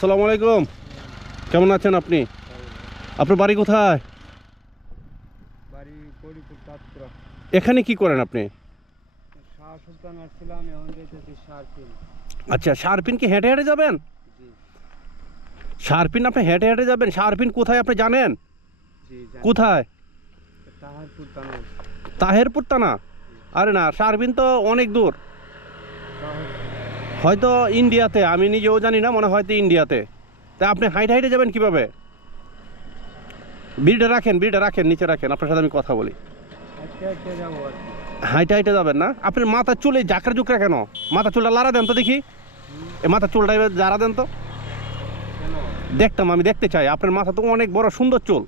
আসসালামু আলাইকুম। কেমন আছেন আপনি? আপনার বাড়ি কোথায়? বাড়ি করিপুর তাঁতপুরা। এখানে কি করেন আপনি? শাহ সুলতান আসছিলাম, এখন যেতেছি শারপিন। আচ্ছা, শারপিন কি হেঁটে হেঁটে যাবেন? জি শারপিন আপনি হেঁটে হেঁটে যাবেন? শারপিন কোথায় আপনি জানেন? জি জানি। কোথায়? তাহারপুর তানো। তাহেরপুর টানা? আরে না, শারপিন তো অনেক দূর, হয়তো ইন্ডিয়াতে, আমি নিজেও জানি না, মনে হয়তো ইন্ডিয়াতে। তা আপনি হাইটে হাইটে যাবেন কিভাবে? বিড়িটা রাখেন, বিড়িটা রাখেন, নিচে রাখেন, আপনার সাথে আমি কথা বলি। আজকে আজকে যাবো আর কি। হাইটে হাইটে যাবেন না? আপনার মাথার চুলে জাকরা জুকরা কেন? মাথার চুলটা লাড়া দেন তো দেখি। এ মাথার চুলটা এবার জারা দেন তো। কেন? দেখতাম, আমি দেখতে চাই। আপনার মাথা তো অনেক বড় সুন্দর চুল,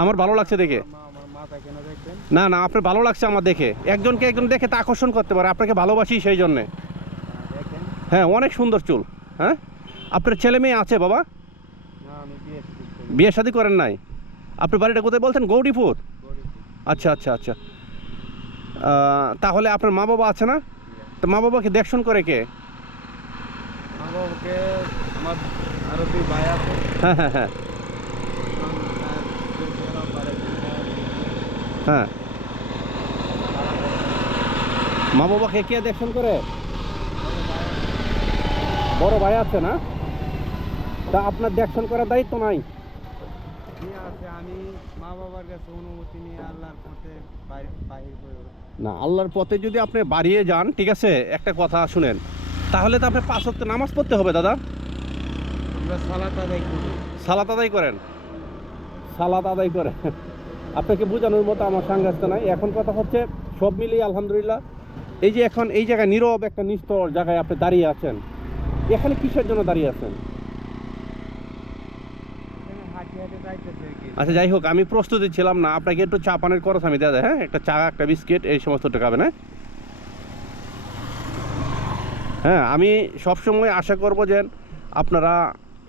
আমার ভালো লাগছে দেখে। আমার মাথা কেন দেখবেন? না না, আপনার ভালো লাগছে আমার দেখে। একজনকে একজন দেখে তা আকর্ষণ করতে পারে, আপনাকে ভালোবাসি সেই জন্যে। দেখেন। হ্যাঁ, অনেক সুন্দর চুল। হ্যাঁ, আপনার ছেলে মেয়ে আছে বাবা? না, আমি বিয়ে বিয়ে শাদী করেন নাই? আপনার বাড়িটা কোথায় বলছেন? গৌরীপুর? করিপুর। আচ্ছা আচ্ছা আচ্ছা। তাহলে আপনার মা বাবা আছে না? তো মা বাবাকে দেখশন করে কে? মা বাবাকে আমার আরো দুই ভাই আছে। হ্যাঁ হ্যাঁ হ্যাঁ হ্যাঁ। মা বাবাকে কে দেখশন করে? বড় ভাই আছে না? তা আপনার দেখশন করার দায়িত্ব নাই? আছে, আমি মা বাবার কাছে অনুমতি নিয়ে আল্লাহর পথে বাহির করে। না, আল্লাহর পথে যদি আপনি বাড়িয়ে যান, ঠিক আছে, একটা কথা শুনেন, তাহলে তো আপনি 5 ওয়াক্ত নামাজ পড়তে হবে দাদা। আমরা সালাত আদায় করি। সালাত আদায় করেন? সালাত আদায় করে আপনাকে বোঝানোর মতো আমার সাংঘাতিক নাই। এখন কথা হচ্ছে, সব মিলিয়ে আলহামদুলিল্লাহ, এই যে এখন এই জায়গায় নীরব একটা নিস্তর জায়গায় আপনি দাঁড়িয়ে আছেন, এখানে কিসের জন্য দাঁড়িয়ে আছেন? হাঁটি হাঁটি যাইতেছে কি। আচ্ছা, যাই হোক, আমি প্রস্তুতি ছিলাম না। আপনাকে একটু চা পানের খরচ আমি দেওয়া যায়, হ্যাঁ, একটা চা, একটা বিস্কিট, এই সমস্তটা খাবেন। হ্যাঁ হ্যাঁ, আমি সবসময় আশা করব যে আপনারা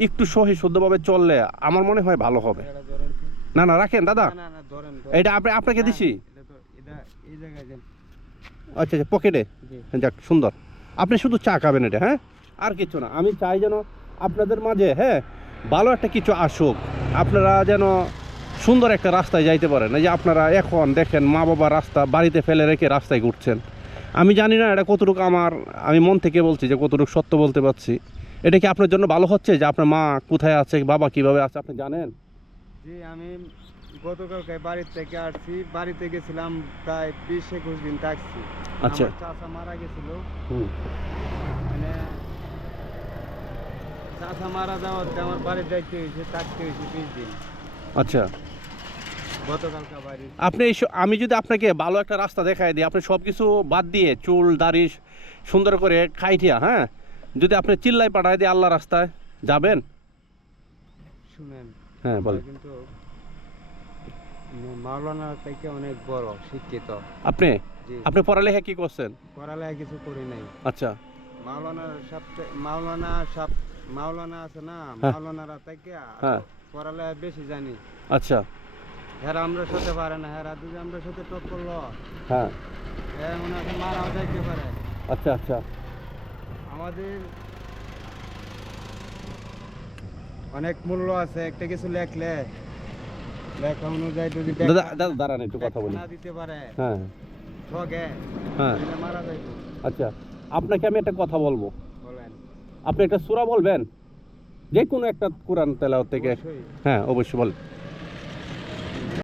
একটু সহি শুদ্ধভাবে চললে আমার মনে হয় ভালো হবে। এটা ধরেন তো। না না, রাখেন দাদা, না না ধরেন। এটা আপনাকে দিছি। এটা তো এটা এই জায়গায় দেন। আচ্ছা আচ্ছা, পকেটে। জি। যাক, সুন্দর। আপনি শুধু চা খাবেন এটা, হ্যাঁ, আর কিছু না। আমি চাই যেন আপনাদের মাঝে, হ্যাঁ, ভালো একটা কিছু আসুক, আপনারা যেন সুন্দর একটা রাস্তায় যাইতে পারেন। এই যে আপনারা এখন দেখেন মা বাবা রাস্তা বাড়িতে ফেলে রেখে রাস্তায় ঘুরছেন। আমি জানি না এটা কতটুকু, আমি মন থেকে বলছি যে কতটুকু সত্য বলতে পারছি। এটা কি আপনার জন্য ভালো হচ্ছে যে আপনার মা কোথায় আছে, বাবা কিভাবে আছে আপনি জানেন? জি, আমি গতকালকে বাড়ি থেকে আসছি। বাড়িতে গেছিলাম প্রায় 20-21 দিন থাকছি। আচ্ছা। আমার চাচা মারা গেছিল। হুম। মানে চাচা মারা যাওয়াতে আমার বাড়ির যাইতে হয়েছে, থাকতে হয়েছে 20 দিন। আচ্ছা, গতকালকে বাড়ি। আপনি আমি যদি আপনাকে ভালো একটা রাস্তা দেখাই দিই, আপনি সব কিছু বাদ দিয়ে চুল দাড়ি সুন্দর করে খাইটিয়া, হ্যাঁ, যদি আপনি চিল্লাই পাঠাই দিয়ে আল্লাহ রাস্তায় যাবেন? শুনেন, হ্যাঁ, বল। কিন্তু মাওলানা থেকে অনেক বড় শিক্ষিত। আপনি জি। আপনি পড়ালেখা কি করছেন? পড়ালেখা কিছু করি নাই। আচ্ছা। মাওলানা আছে না, হ্যাঁ। মাওলানারা থেকে হ্যাঁ। পড়ালেখা বেশি জানি। আচ্ছা। হেরা আমরা সাথে পারে না, হেরা যদি আমরা সাথে টপ করলো, হ্যাঁ। হ্যাঁ মনে হয় মারাও যাইতে পারে। আচ্ছা আচ্ছা। আমাদের অনেক মূল্য আছে, একটা কিছু লেখলে লেখা অনুযায়ী যদি দাদা দাদা দাঁড়ান, একটু কথা বলি। না দিতে পারে, হ্যাঁ ঠকে, হ্যাঁ। তাহলে মারা যাইত। আচ্ছা, আপনাকে আমি একটা কথা বলবো। বলেন। আপনি একটা সূরা বলবেন, যে কোনো একটা কোরআন তেলাওয়াত থেকে। অবশ্যই। হ্যাঁ, অবশ্যই বলেন।